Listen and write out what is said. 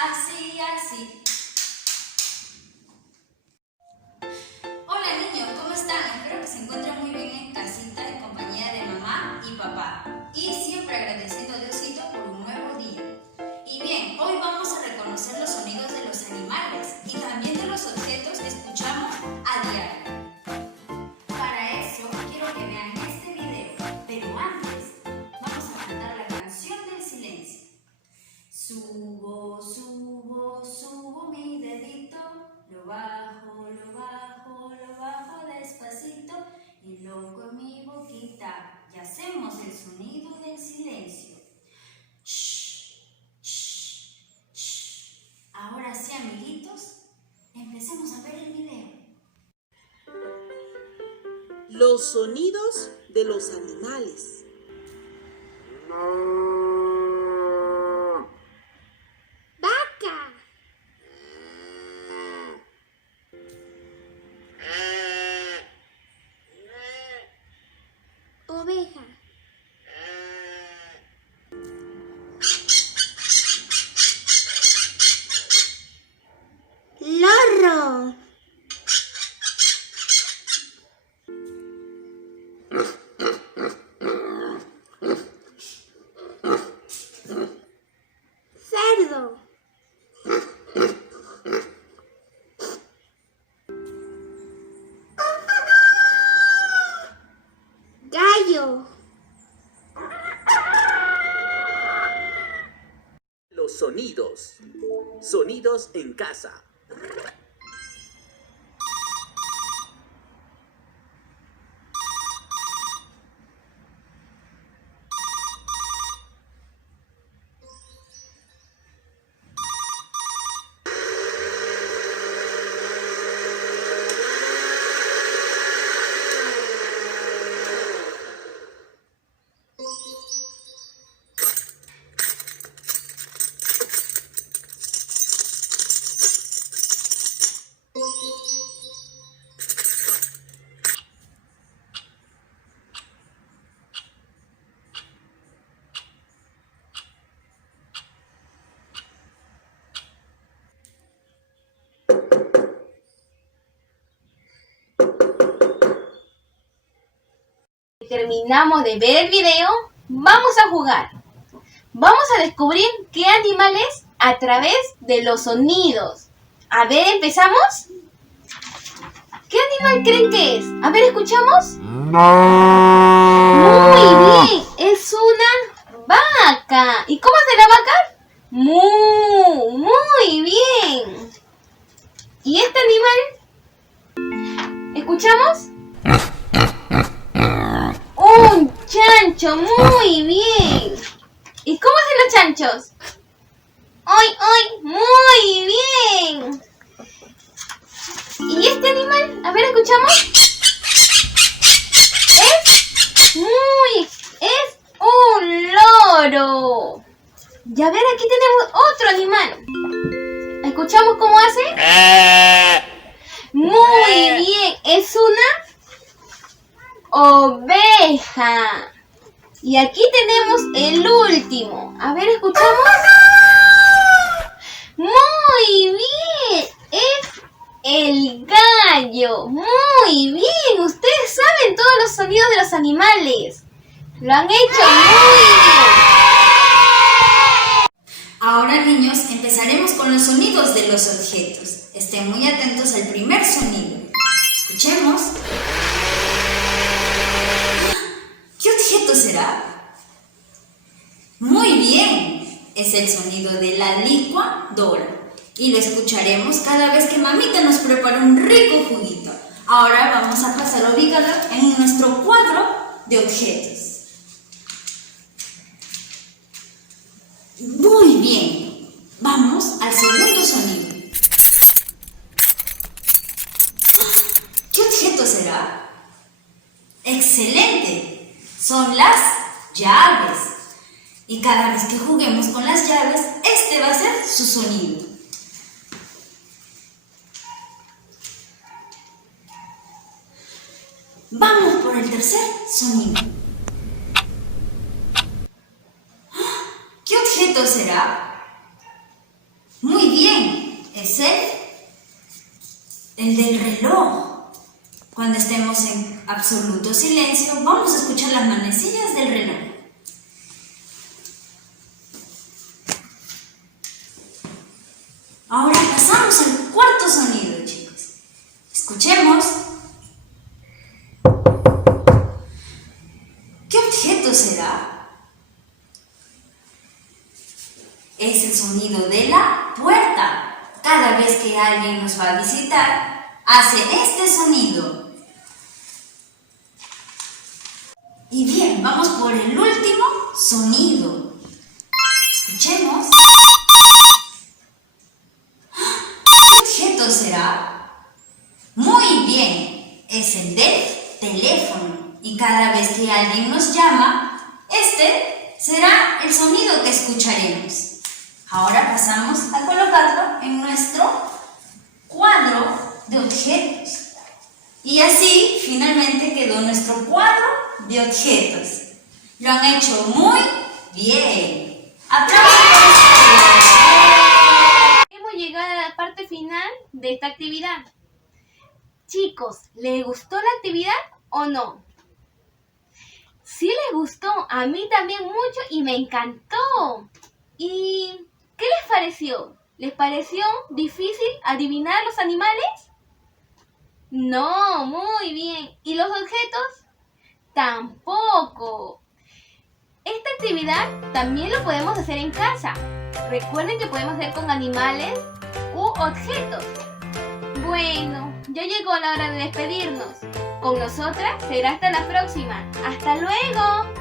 Así, así. Hola niños, ¿cómo están? Espero que se encuentren muy bien en casita en compañía de mamá y papá. Y siempre agradeciendo a Diosito por un nuevo día. Y bien, hoy vamos a reconocer los sonidos de los animales y también de los objetos que escuchamos a diario. Para eso quiero que vean este video, pero antes vamos a cantar la canción del silencio. Subo, subo, subo mi dedito, lo bajo, lo bajo, lo bajo despacito y lo con mi boquita y hacemos el sonido del silencio. Shh, shh, shh. Ahora sí, amiguitos, empecemos a ver el video. Los sonidos de los animales. Vaca, oveja, lorro, cerdo, gallo, Los sonidos. Sonidos en casa. Terminamos de ver el video, vamos a jugar. Vamos a descubrir qué animales a través de los sonidos. A ver, ¿empezamos? ¿Qué animal creen que es? A ver, ¿escuchamos? Muy bien, es una vaca. ¿Y cómo hace la vaca? Muy bien. ¿Y este animal? ¿Escuchamos? Un chancho, muy bien. ¿Y cómo hacen los chanchos? ¡Ay, ay! ¡Muy bien! ¿Y este animal? A ver, ¿escuchamos? Es un loro. Y a ver, aquí tenemos otro animal. ¿Escuchamos cómo hace? Muy bien, es una oveja. Y aquí tenemos el último. A ver, ¿escuchamos? Muy bien. Es el gallo. Muy bien. Ustedes saben todos los sonidos de los animales. Lo han hecho muy bien. Ahora niños, empezaremos con los sonidos de los objetos. Estén muy atentos al primer sonido. Escuchemos. ¿Qué objeto será? Muy bien, es el sonido de la licuadora y lo escucharemos cada vez que mamita nos prepara un rico juguito. Ahora vamos a pasar a ubicarlo en nuestro cuadro de objetos. Muy bien, vamos al segundo sonido. ¿Qué objeto será? ¡Excelente! Son las llaves. Y cada vez que juguemos con las llaves, este va a ser su sonido. Vamos por el tercer sonido. ¿Qué objeto será? Muy bien, es el del reloj. Cuando estemos en absoluto silencio, vamos a escuchar las manecillas del reloj. Ahora pasamos al cuarto sonido, chicos. Escuchemos. ¿Qué objeto será? Es el sonido de la puerta. Cada vez que alguien nos va a visitar, hace este sonido. Y bien, vamos por el último sonido. Escuchemos. ¿Qué objeto será? Muy bien, es el del teléfono. Y cada vez que alguien nos llama, este será el sonido que escucharemos. Ahora pasamos a colocarlo en nuestro cuadro de objetos. Y así finalmente quedó nuestro cuadro de objetos. Lo han hecho muy bien. ¡Aplausos! Hemos llegado a la parte final de esta actividad. Chicos, ¿les gustó la actividad o no? Sí les gustó, a mí también mucho y me encantó. ¿Y qué les pareció? ¿Les pareció difícil adivinar los animales? No, muy bien. ¿Y los objetos? Tampoco. Esta actividad también lo podemos hacer en casa. Recuerden que podemos hacer con animales u objetos. Bueno, ya llegó la hora de despedirnos. Con nosotras será hasta la próxima. ¡Hasta luego!